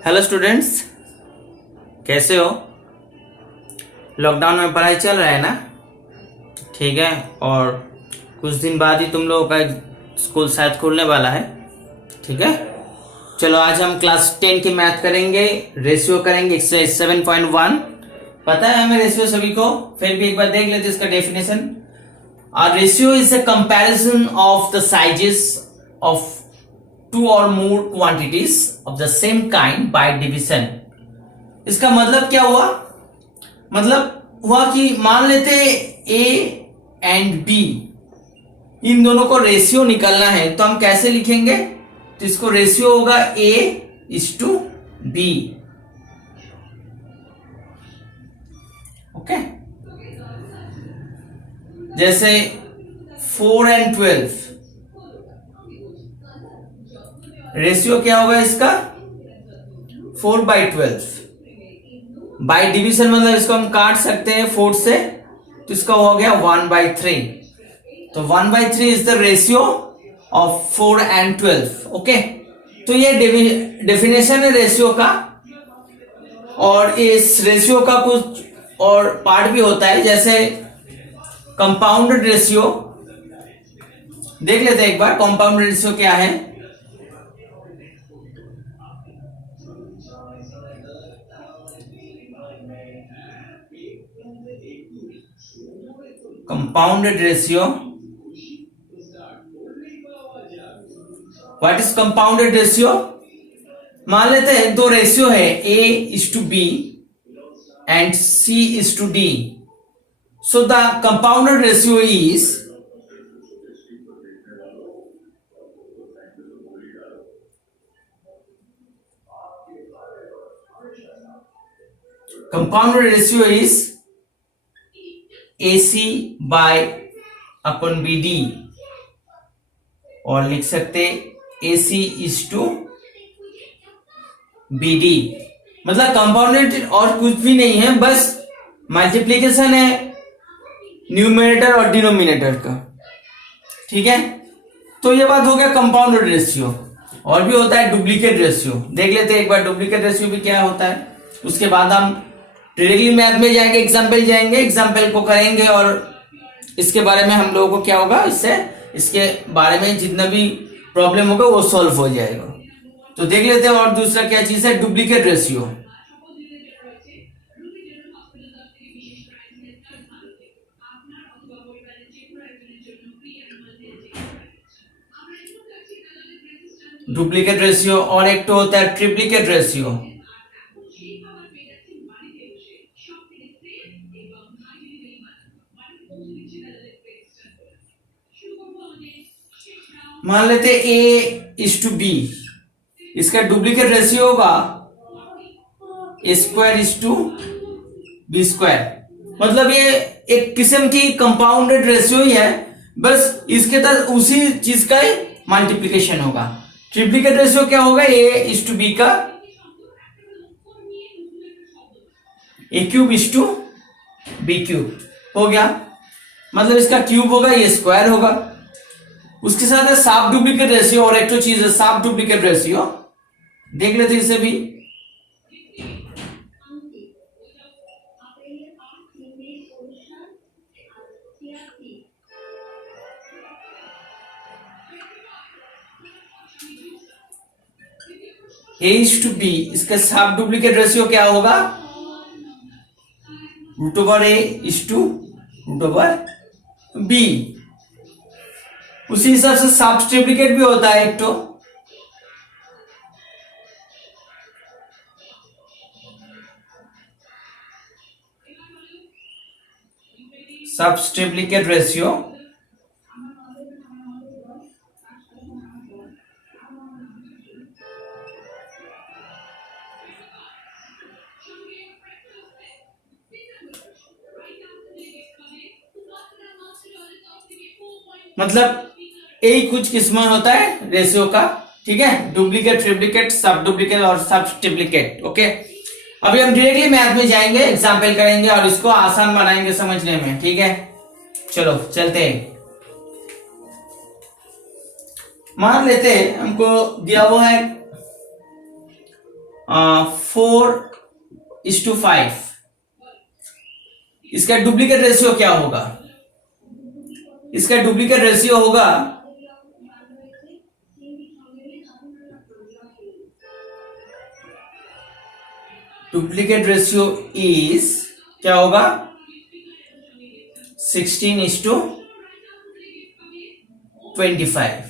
Hello students, कैसे हो? Lockdown में पढ़ाई चल रहा है ना? ठीक है। और कुछ दिन बाद ही तुम लोगों का स्कूल शायद खुलने वाला है। ठीक है, चलो आज हम क्लास 10 की मैथ करेंगे, रेशियो करेंगे एक्सरसाइज 7.1। पता है हमें रेशियो सभी को, फिर भी एक बार देख लेते इसका definition. Ratio is a comparison of the sizes of two or more quantities of the same kind by division. इसका मतलब क्या हुआ? मतलब हुआ कि मान लेते ए एंड बी, इन दोनों को रेशियो निकालना है तो हम कैसे लिखेंगे? तो इसको रेशियो होगा a is to B. Okay, जैसे 4 एंड 12, रेशियो क्या होगा इसका? 4/12। बाय डिवीजन मतलब इसको हम काट सकते हैं 4 से, तो इसका हो गया 1/3। तो 1/3 is the ratio of 4 and 12। Okay, तो ये डेफिनेशन है रेशियो का। और इस रेशियो का कुछ और पार्ट भी होता है, जैसे कंपाउंडेड रेशियो। देख लेते हैं एक बार कंपाउंडेड रेशियो क्या है। Compounded ratio, what is compounded ratio? मान लेते हैं दो रेशियो है, a is to b and c is to d. So the compounded ratio is AC by upon BD, और लिख सकते AC इज टू BD। मतलब कंपाउंडेड और कुछ भी नहीं है, बस मल्टीप्लीकेशन है न्यूमरेटर और डिनोमिनेटर का। ठीक है, तो ये बात हो गया कंपाउंडेड रेशियो। और भी होता है डुप्लीकेट रेशियो, देख लेते हैं एक बार डुप्लीकेट रेशियो भी क्या होता है। उसके बाद हम डायरेक्टली मैथ में जाएंगे, एग्जाम्पल को करेंगे, और इसके बारे में हम लोगों को क्या होगा, इसके बारे में जितना भी प्रॉब्लम होगा वो सॉल्व हो जाएगा। तो देख लेते हैं। और दूसरा क्या चीज है? Duplicate ratio. और एक तो होता है ट्रिप्लीकेट रेशियो। मान लेते ए इज टू बी, इसका डुप्लीकेट रेशियो होगा a square is to b square. मतलब ये एक किस्म की कंपाउंडेड रेशियो ही है, बस इसके तहत उसी चीज का ही मल्टीप्लीकेशन होगा। ट्रिप्लीकेट रेशियो क्या होगा? ए इज टू बी का a cube is to b cube हो गया। मतलब इसका क्यूब होगा, ये स्क्वायर होगा। उसके साथ है साफ डुप्लीकेट रेशियो, और एक तो चीज है साफ डुप्लीकेट रेशियो। देख लेते इसे भी। ए इज टू बी, इसका साफ डुप्लीकेट रेशियो क्या होगा? √a is to √b। उसी हिसाब से साफ डुप्लीकेट भी होता है एक तो। सबस्टिप्लिकेट रेशियो, मतलब यही कुछ किस्म होता है रेशियो का। ठीक है, डुप्लीकेट, ट्रिप्लीकेट, सब डुप्लीकेट और सबस्टिप्लिकेट। ओके, अभी हम डायरेक्टली मैथ में जाएंगे, एग्जाम्पल करेंगे और इसको आसान बनाएंगे समझने में। ठीक है, चलो चलते हैं। मान लेते हैं हमको दिया हुआ है 4:5, इसका डुप्लीकेट रेशियो क्या होगा? इसका डुप्लीकेट रेशियो होगा इज क्या होगा? 16:25.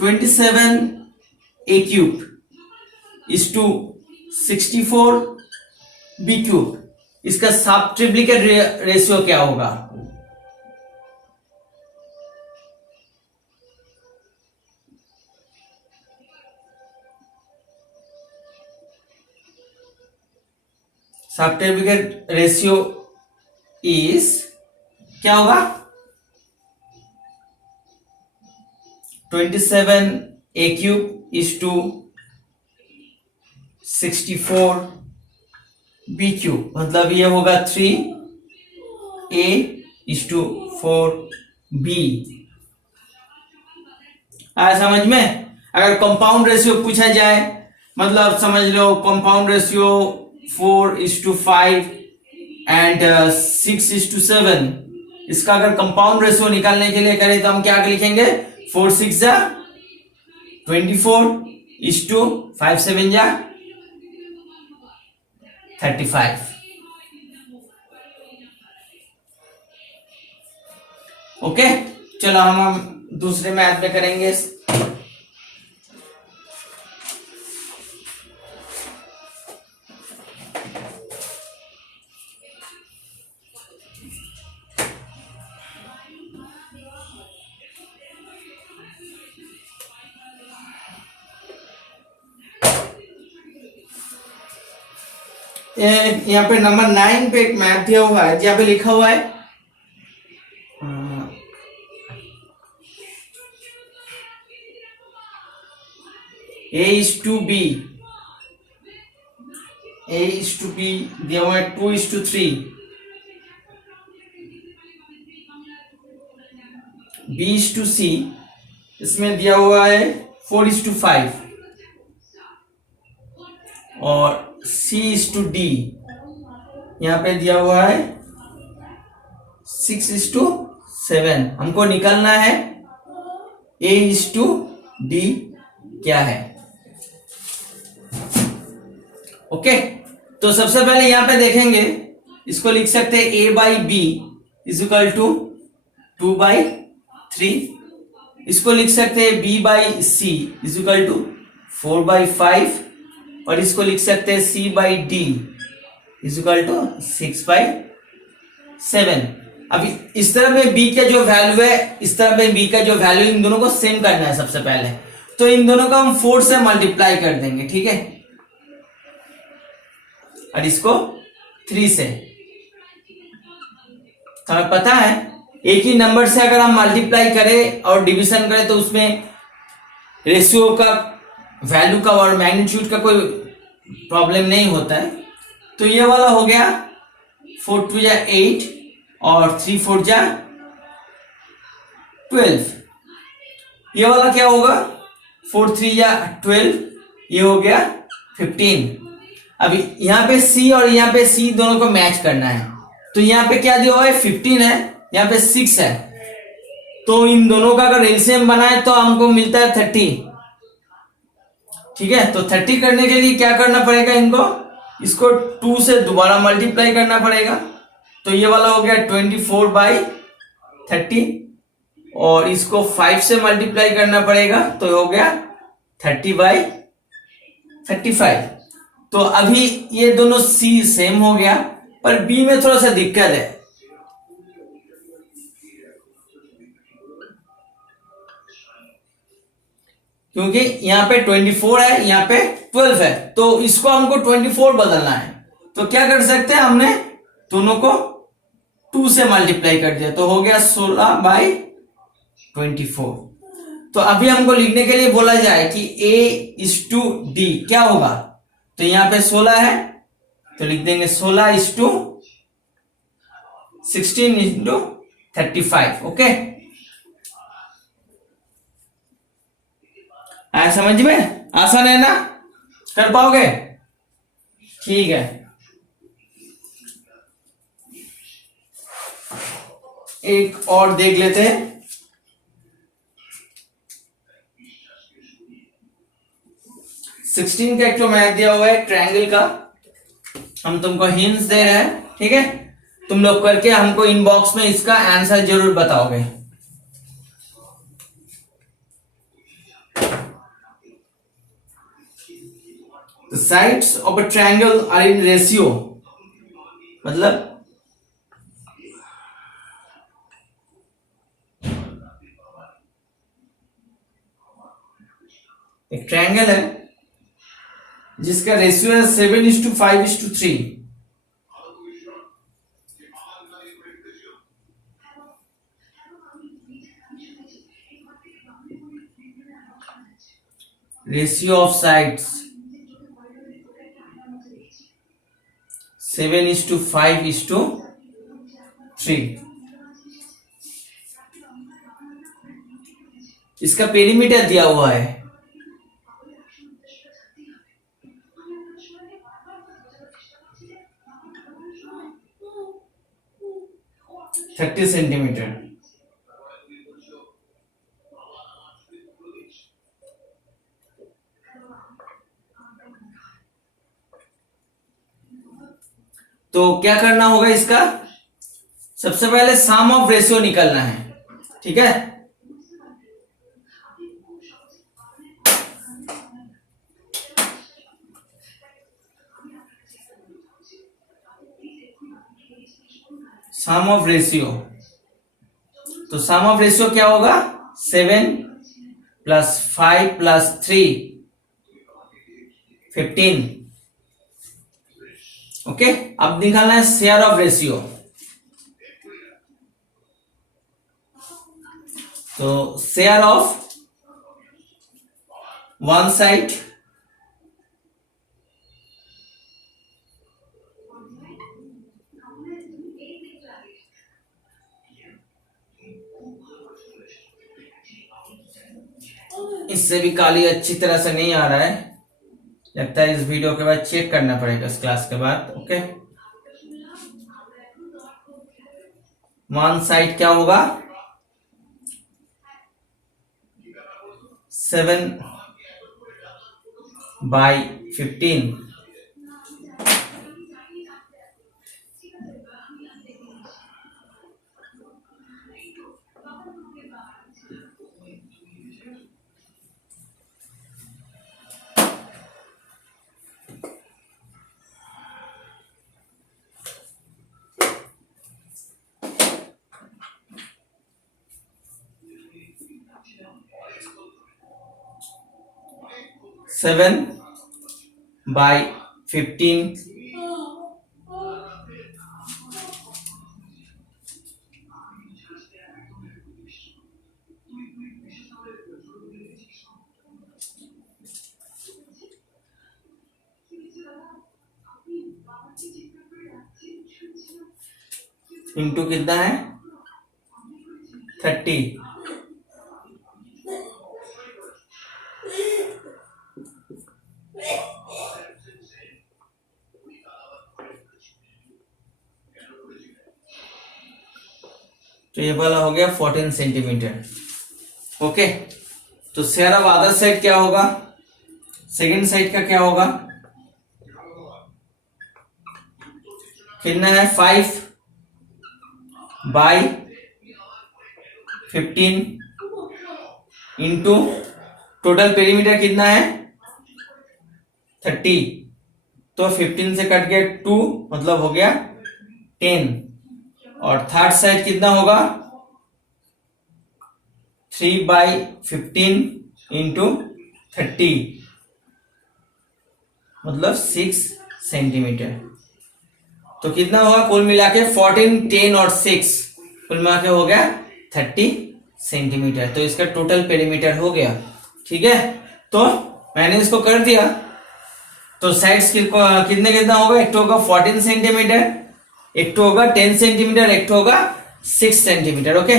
27a³ इसका सब ट्रिप्लिकेट रेशियो क्या होगा? सब ट्रिप्लिकेट रेशियो इज क्या होगा? 27a³/64b³ मतलब ये होगा 3a/4b। आया समझ में? अगर कंपाउंड रेशियो पूछा जाए, मतलब समझ लो कंपाउंड रेशियो 4:5 एंड 6:7, इसका अगर कंपाउंड रेशियो निकालने के लिए करें तो हम क्या लिखेंगे? 4 6 जा 24 5 7 जा 35। ओके, चलो हम दूसरे मैथ में करेंगे। यहाँ पे नंबर 9 पे एक मैथ दिया हुआ है, यहाँ पे लिखा हुआ है A:B दिया हुआ है 2:3, B:C इसमें दिया हुआ है 4:5 और C:D यहाँ पे दिया हुआ है 6:7। हमको निकालना है A:D क्या है। ओके, तो सबसे पहले यहां पे देखेंगे, इसको लिख सकते हैं A/B = 2/3, इसको लिख सकते हैं B/C = 4/5 और इसको लिख सकते हैं C/D = 6/7। अभी इस तरह में B का जो वैल्यू है, इस तरह में B का जो वैल्यू, इन दोनों को सेम करना है। सबसे पहले तो इन दोनों को हम 4 से मल्टीप्लाई कर देंगे, ठीक है, और इसको 3 से। हमें पता है एक ही नंबर से अगर हम मल्टीप्लाई करें और डिवीजन करें तो उसमें रेशियो का, वैल्यू का और मैग्नीट्यूड का कोई प्रॉब्लम नहीं होता है। तो ये वाला हो गया 4 2 जा 8 और 3 4 जा 12। ये वाला क्या होगा? 4 3 जा 12, ये हो गया 15। अभी यहाँ पे C और यहाँ पे C दोनों को मैच करना है, तो यहाँ पे क्या दिया हुआ है? 15 है, यहाँ पे 6 है, तो इन दोनों का अगर एलसीएम बनाए तो हमको मिलता है 30। ठीक है, तो 30 करने के लिए क्या करना पड़ेगा? इसको 2 से दोबारा मल्टीप्लाई करना पड़ेगा, तो ये वाला हो गया 24/30 और इसको 5 से मल्टीप्लाई करना पड़ेगा, तो हो गया 30/35। तो अभी ये दोनों C सेम हो गया, पर B में थोड़ा सा दिक्कत है, क्योंकि यहाँ पे 24 है, यहाँ पे 12 है, तो इसको हमको 24 बदलना है। तो क्या कर सकते हैं? हमने दोनों को 2 से मल्टीप्लाई कर दिया, तो हो गया 16/24। तो अभी हमको लिखने के लिए बोला जाए कि A:D क्या होगा, तो यहाँ पे 16 है, तो लिख देंगे 16:16:35। ओके, आया समझ में? आसान है ना? कर पाओगे? ठीक है, एक और देख लेते हैं। 16 का एक तो मैथ दिया हुआ है ट्रायंगल का, हम तुमको हिंट्स दे रहे हैं, ठीक है? तुम लोग करके हमको इनबॉक्स में इसका आंसर जरूर बताओगे। The sides of a triangle are in ratio, मतलब एक ट्रायंगल है जिसका रेशियो है 7:5:3। Ratio of sides 7:5:3। इसका पेरीमीटर दिया हुआ है 30 सेंटीमीटर। तो क्या करना होगा इसका? सबसे पहले सम ऑफ रेशियो निकालना है, ठीक है? सम ऑफ रेशियो, तो सम ऑफ रेशियो क्या होगा? 7 + 5 + 3 15। ओके, अब निकालना है शेयर ऑफ रेशियो। तो शेयर ऑफ वन साइड इससे भी काली अच्छी तरह से नहीं आ रहा है, लगता है इस वीडियो के बाद चेक करना पड़ेगा इस क्लास के बाद। ओके, वन साइड क्या होगा? 7/15 7/15 इंटू कितना है? 30। तो ये वाला हो गया 14 सेंटीमीटर। ओके, तो शेयर ऑफ अदर साइड क्या होगा? सेकेंड साइड का क्या होगा? कितना है? 5/15 इंटू टोटल पेरीमीटर कितना है? 30। तो 15 से कट गया 2, मतलब हो गया 10। और थर्ड साइड कितना होगा? 3/15 इंटू 30, मतलब 6 सेंटीमीटर। तो कितना होगा कुल मिला के? 14, 10 और 6 कुल मिला के हो गया 30 सेंटीमीटर। तो इसका टोटल पेरीमीटर हो गया, ठीक है? तो मैंने इसको कर दिया। तो साइड्स कितने कितना होगा? एक तो होगा 14 सेंटीमीटर, एक तो होगा 10 सेंटीमीटर, एक तो होगा 6 सेंटीमीटर। ओके,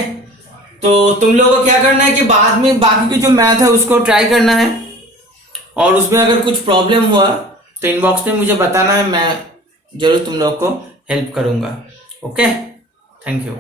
तो तुम लोगों को क्या करना है कि बाद में बाकी की जो मैथ है उसको ट्राई करना है, और उसमें अगर कुछ प्रॉब्लम हुआ तो इनबॉक्स में मुझे बताना है, मैं जरूर तुम लोग को हेल्प करूंगा। Okay, thank you.